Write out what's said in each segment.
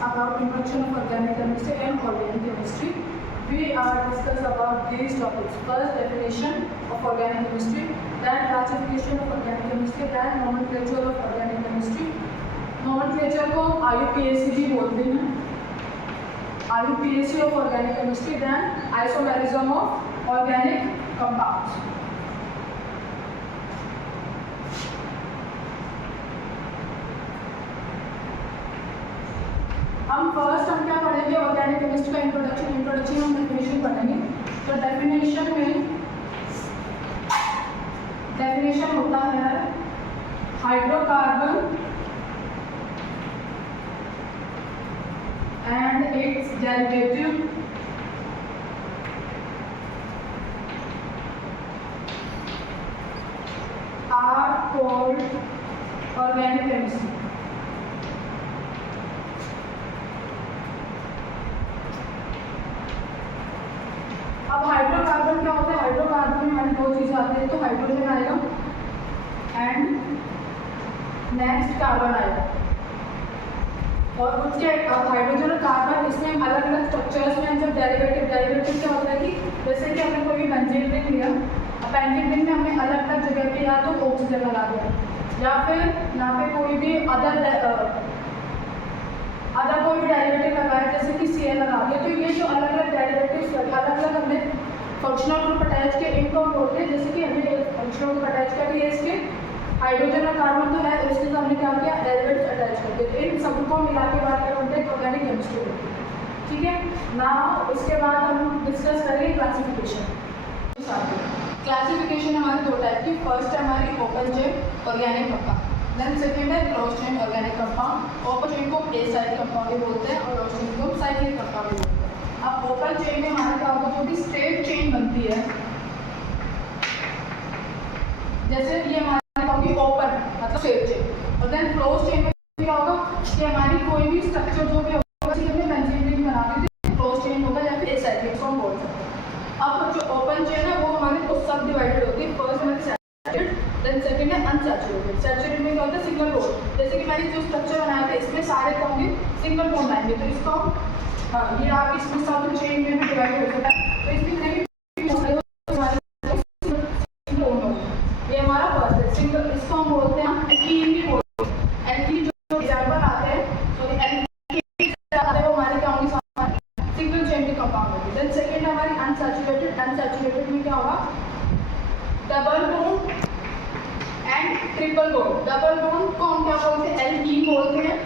about introduction of organic chemistry and organic chemistry. We are discuss about these topics. First, definition of organic chemistry, then classification of organic chemistry, then nomenclature of organic chemistry. Nomenclature को IUPAC भी बोलते हैं, IUPAC of organic chemistry, then isomerism of organic compounds. हम क्या पढ़ेंगे, organic chemistry का introduction हम definition पढ़ेंगे। तो डेफिनेशन होता है hydrocarbon and its derivative are called organic chemistry. अब हाइड्रोकार्बन क्या होता है, हाइड्रोकार्बन में हमारी दो चीज़ें आती है, तो हाइड्रोजन आएगा एंड नेक्स्ट कार्बन आएगा। और उसके हाइड्रोजन और कार्बन इसमें अलग अलग स्ट्रक्चर्स में जब डेरिवेटिव क्या होता है कि जैसे कि हमने कोई बेंजीन रिंग लिया, अब बेंजीन रिंग में हमने अलग अलग जगह पे या तो ऑक्सीजन लगा दिया या फिर यहाँ पे कोई भी अदर कोई भी डेरिवेटिव लगाया जैसे कि Cl लगा दिया, तो ये जो अलग अलग डेरिवेटिव्स अलग अलग हमने फंक्शनल ग्रुप अटैच के इनको बोलते हैं। जैसे कि हमने फंक्शनल ग्रुप अटैच कर दिया, इसके हाइड्रोजन और कार्बन तो है, उसके साथ हमने क्या किया, डेरिवेटिव्स अटैच कर दिए। तो इन सबको मिला के बात करते हैं ऑर्गेनिक केमिस्ट्री होती है। ठीक है ना, इसके बाद हम डिस्कस करेंगे क्लासिफिकेशन। क्लासिफिकेशन हमारे दो टाइप की, फर्स्ट है हमारी open chain organic compound, then second है close chain organic compound. Open chain को एसाइड कंपाउंड भी बोलते हैं और क्लोज चेन को साइक्लिक कंपाउंड भी बोलते हैं। अब ओपन चेन में हमारे क्या होगा, जो भी स्ट्रेट चेन बनती है, जैसे ये हमारी होगी ओपन मतलब स्ट्रेट चेन, और देन क्लोज चेन में क्या होगा कि हमारी कोई भी स्ट्रक्चर जो भी होगा हमने बेंजीन रिंग बना दी थी, क्लोज चेन होगा या फिर एसाइक्लिक को हम बोल सकते हैं। अब जो ओपन चेन है वो हमारे को सब डिवाइडेड होती है, फर्स्ट हमारी सैचुरेटेड, देन सेकंड है अनसैचुरेटेड। सैचुरेटेड में क्या होता है, सिंगल बॉन्ड, जैसे कि मैंने जो स्ट्रक्चर बनाया था इसमें सारे होंगे सिंगल बॉन्ड आएंगे, तो इसको ये आप इसमें सब चेन में भी डिवाइड हो सकता है। तो इसमें नहीं ये हमारा फर्स्ट है सिंगल, इसको हम बोलते हैं एल्कीन भी बोलते हैं। एल्कीन जो एग्जांपल आते हैं, तो एल्कीन आते हैं वो हमारे क्या होंगे, सिंगल चेन के कंपाउंड होंगे। देन सेकंड है हमारी अनसैचुरेटेड। अनसैचुरेटेड में क्या होगा, double bond and triple bond. Double bond को हम क्या बोलते हैं, एल्कीन बोलते हैं,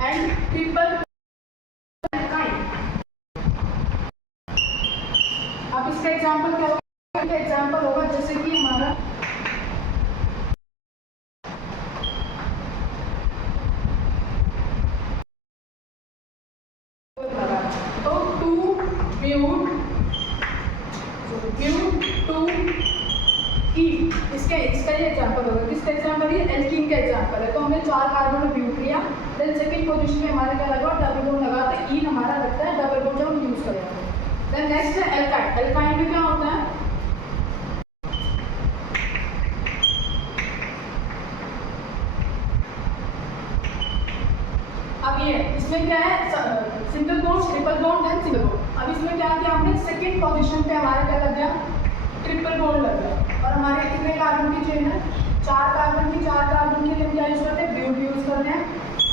एंड ट्रिपल एल्काइन। अब इसका एग्जांपल क्या होगा, इसका एग्जांपल होगा जैसे कि हमारा तो 2 ब्यूट 2 E, इसका ये एग्जांपल होगा। किसका एग्जांपल, ये एल्कीन का एग्जांपल है। तो हमने 4 कार्बन में ब्यूट लिया, देन सेकंड पोजीशन में हमारा क्या लगा, डबल बॉन्ड लगा, तो E हमारा लगता है डबल बॉन्ड जब हम यूज करेंगे। देन नेक्स्ट है एल्काइन। एल्काइन में क्या होता है, अब ये इसमें क्या है, single bond triple bond and single bond. अब इसमें क्या किया हमने, सेकंड पोजीशन पे हमारा क्या लग गया, ट्रिपल बॉन्ड लग गया। और हमारे कितने कार्बन की चेन है, 4 कार्बन की, 4 कार्बन के लिए हम क्या यूज करते हैं, ब्यूट यूज करते हैं।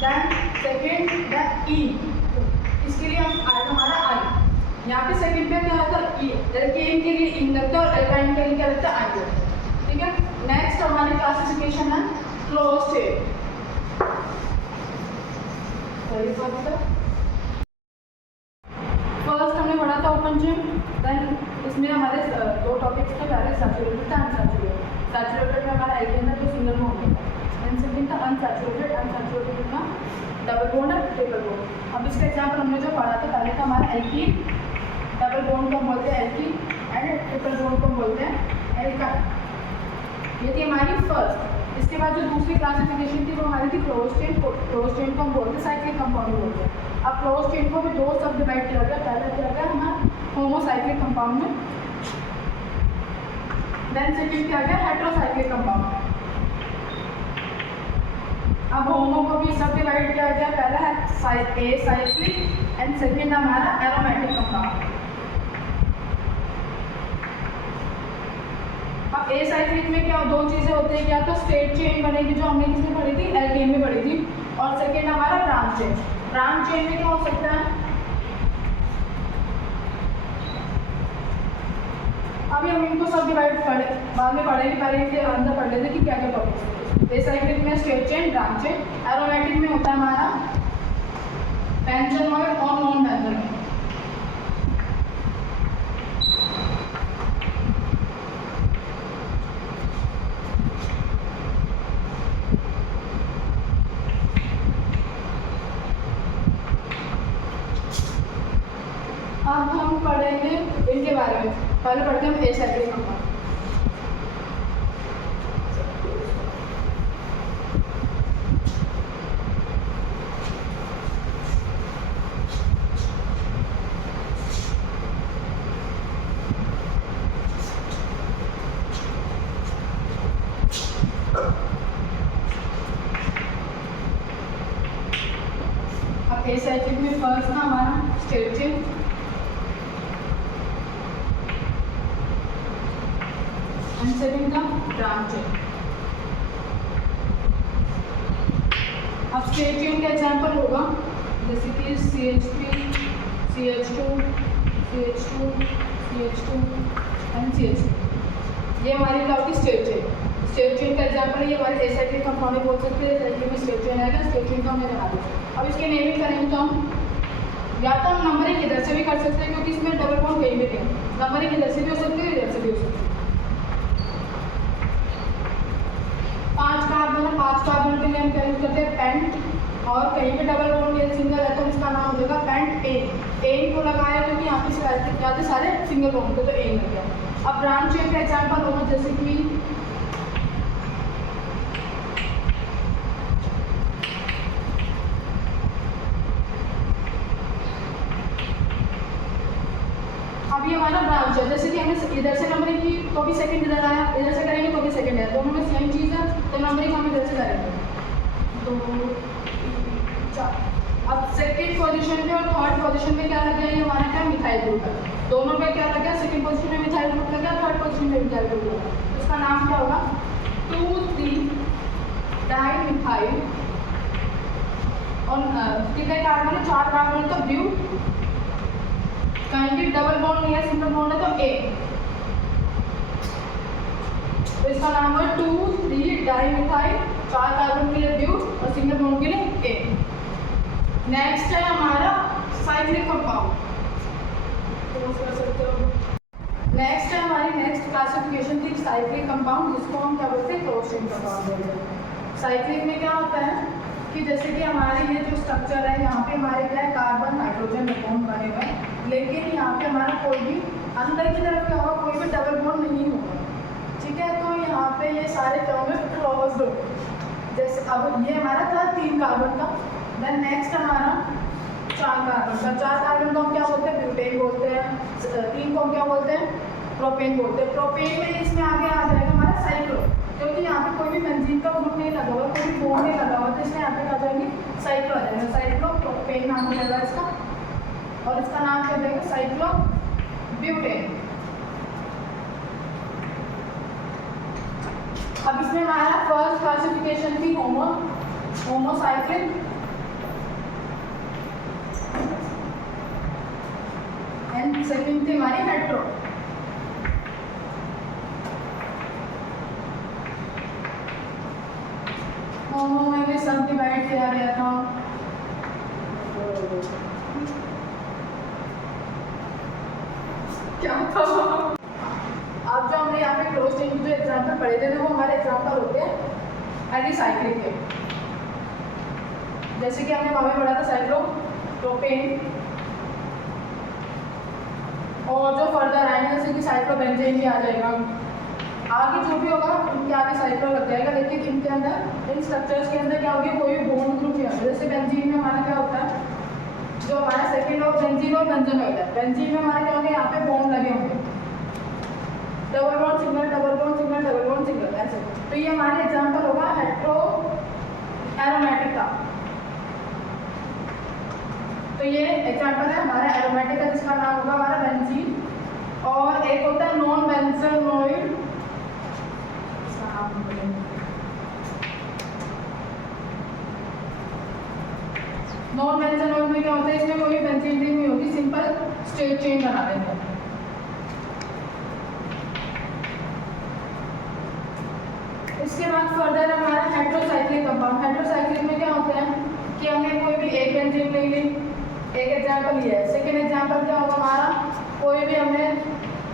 देन सेकंड देन E, इसके लिए हम आएगा हमारा I, यहाँ पे सेकंड पे क्या आता है, E। एल्केन के लिए इन लगता है और एल्काइन के लिए क्या लगता है, I लगता है। ठीक है, नेक्स्ट हमारी क्लासिफिकेशन है क्लोज चेन। फर्स्ट हमने पढ़ा था ओपन चेन, देन इसमें हमारे दो टॉपिक्स थे, पहले सैचुरेटेड था अनसैचुरेटेड। सैचुरेटेड में हमारा एल्केन है जो सिंगल बॉन्ड है, देन सेकंड था अनसैचुरेटेड। अनसैचुरेटेड का डबल बॉन्ड है, ट्रिपल बॉन्ड। अब इसका एग्जांपल हमने जो पढ़ा था, पहले था हमारा एल्कीन, डबल बॉन्ड को हम बोलते हैं एल्कीन एंड ट्रिपल बॉन्ड को हम बोलते हैं एल्काइन। ये थी हमारी फर्स्ट। इसके बाद जो दूसरी क्लासिफिकेशन थी वो हमारी थी क्लोज चेन। क्लोज चेन को हम बोलते हैं साइक्लिक कंपाउंड बोलते हैं। अब क्लोज चेन को भी दो सब डिवाइड किया गया, पहला किया गया हमारा होमोसाइक्लिक कंपाउंड में, देन सेकंड किया गया हेटेरोसाइक्लिक कंपाउंड। अब होमो को भी सब डिवाइड किया गया, पहला है ए साइक्लिक एंड सेकेंड हमारा एरोमेटिक कंपाउंड। अब ए साइक्लिक में क्या दो चीज़ें होती है, क्या तो स्ट्रेट चेन बनेगी जो हमने किसमें पढ़ी थी, एल्केन में पढ़ी थी, और सेकेंड हमारा ब्रांच चेन। ब्रांच चेन में क्या हो सकता है, अभी हम इनको सब डिवाइड बाद में पढ़ेंगे, पहले इनके अंदर पढ़ लेते कि क्या क्या टॉपिक्स। ए साइक्लिक में straight chain, branch chain. Aromatic में होता है हमारा बेंजोनॉइड और नॉन बेंजोनॉइड। अब हम पढ़ेंगे इनके बारे में, पहले पढ़ते हैं हम ए साइक्लिक कंपाउंड। अब ए साइक्लिक में फर्स्ट था हमारा स्ट्रेट चेन, सेकेंड का ब्रांच चेन। अब स्ट्रेट चेन का एग्जांपल होगा जैसे कि CH3 CH2 CH2 CH2 and CH2, ये हमारी क्या होगी स्ट्रेट चेन। स्ट्रेट चेन का एग्जांपल है, ये हमारे ए साइक्लिक कंपाउंड बोल सकते हैं, साइक्लिक में स्ट्रेट चेन आएगा, स्ट्रेट चेन का हमने बना दिया। अब इसके नेमिंग करेंगे तो हम या तो हम नंबरिंग इधर से भी कर सकते हैं क्योंकि इसमें डबल बॉन्ड कहीं भी नहीं, नंबरिंग इधर से भी हो सकती है, इधर से भी हो सकती है। 5 कार्बन के लिए हम क्या यूज करते हैं, पेंट, और कहीं पे डबल बॉन्ड या सिंगल है तो इसका नाम हो जाएगा पेंट एन। एन को लगाया क्योंकि यहाँ पे सारे सिंगल बॉन्ड थे तो एन लग गया। अब ब्रांच चेन का एग्जांपल होगा जैसे कि अभी हमारा ब्रांच है, जैसे कि हमने इधर से नंबरिंग की तो भी सेकंड इधर आया, इधर से करेंगे तो भी सेकंड है, दोनों में सेम चीज़ है तो नंबरिंग हम इधर से करेंगे 2 3 4। अब सेकंड पोजीशन पे और थर्ड पोजीशन में क्या लग गया, ये हमारा क्या मिथाइल ग्रुप है, दोनों पे क्या लग गया, सेकंड पोजीशन में मिथाइल ग्रुप लग गया, थर्ड पोजीशन में मिथाइल ग्रुप लग गया, तो इसका नाम क्या होगा 2,3 डाइमिथाइल। और कितने कार्बन है, 4 कार्बन है तो ब्यू, कहीं भी डबल बॉन्ड नहीं है, सिंगल बॉन्ड है तो ए, तो इसका नाम है 2,3 डाइमिथाइल, 4 कार्बन के लिए ब्यू और सिंगल बॉन्ड के लिए ए। नेक्स्ट है हमारा साइक्लिक कंपाउंड, नेक्स्ट है हमारी नेक्स्ट क्लासिफिकेशन थी साइक्लिक कंपाउंड, जिसको हम क्या बोलते हैं, क्रॉस चेन कंपाउंड बोलते हैं। साइक्लिक में क्या होता है कि जैसे कि हमारे ये जो स्ट्रक्चर है, यहाँ पे हमारे क्या है, कार्बन हाइड्रोजन बॉन्ड बने हुए हैं, लेकिन यहाँ पे हमारा कोई भी अंदर की तरफ क्या होगा, कोई भी डबल बॉन्ड नहीं होगा, ठीक है। तो यहाँ पे ये सारे क्या होंगे, क्लोज्ड हो, जैसे अब ये हमारा था 3 कार्बन का, देन नेक्स्ट हमारा 4 कार्बन का। 4 कार्बन को हम क्या बोलते हैं, ब्यूटेन बोलते हैं, 3 को हम क्या बोलते हैं, प्रोपेन बोलते हैं। प्रोपेन में इसमें आगे आ जाएगा हमारा साइक्लो, क्योंकि यहाँ पे कोई भी बेंजीन का ग्रुप नहीं लगा हुआ, कोई भी बॉन्ड नहीं लगा हुआ, तो इसमें यहाँ पे आ जाएंगे साइक्लो आ जाएगा, साइक्लो प्रोपेन नाम हो जाएगा इसका, और इसका नाम क्या देगा, साइक्लो ब्यूटेन। अब इसमें हमारा फर्स्ट क्लासिफिकेशन थी होमोसाइक्लिक एंड सेकंड थी हमारी हेट्रो। होमो में सब डिवाइड किया गया था, क्या था अब जो हमने यहाँ पे क्लोज चेन के जो एग्जाम्पल पढ़े थे वो हमारे एग्जाम्पल होते हैं एलिसाइक्लिक के, जैसे कि हमने वहाँ पे पढ़ा था साइक्लो प्रोपेन, और जो फर्दर आएंगे जैसे कि साइक्लोबेंजीन भी आ जाएगा, आगे जो भी होगा उनके आगे साइक्लो लग जाएगा, लेकिन इनके अंदर इन स्ट्रक्चर्स के अंदर क्या होगी, कोई भी बॉन्ड ग्रुप नहीं होगा। जैसे बेंजीन में हमारा क्या होता है, जो हमारा सेकेंड ऑफ बेंजीन और बेंजोनॉइड है, बेंजीन में हमारे क्या होंगे, यहाँ पे बॉन्ड लगे होंगे, double bond single, double bond single, double bond single, ऐसे। तो ये हमारे एग्जाम्पल होगा हेट्रो एरोमेटिक का। तो ये एग्जांपल है हमारा एरोमेटिक का, जिसका नाम होगा हमारा बेंजीन। और एक होता है नॉन बेंजोनोइड, इसका नाम नॉन बेंजोनोइड में क्या होता है, इसमें कोई बेंजीन रिंग नहीं होती, सिंपल स्ट्रेट चेन बना देते हैं। इसके बाद फर्दर हमारा हेट्रोसाइक्लिक कंपाउंड। हेट्रोसाइक्लिक में क्या होता है कि हमने कोई भी एक बेंजीन ले ली, एक एग्जांपल ये है। सेकेंड एग्जांपल क्या होगा हमारा, कोई भी हमने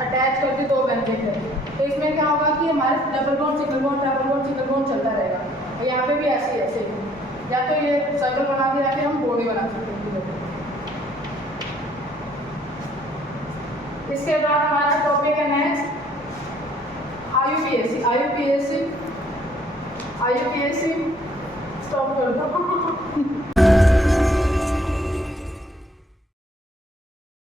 अटैच कर दी दो बेंजीन है, तो इसमें क्या होगा कि हमारे double bond single bond double bond single bond चलता रहेगा। और यहाँ पे भी ऐसे ऐसे ही, या तो ये सर्कल बना के या फिर हम बॉडी बना सकते हैं। इसके बाद हमारा टॉपिक है नेक्स्ट आईयूपीएसी। आईयूपीएसी स्टॉप कर दो।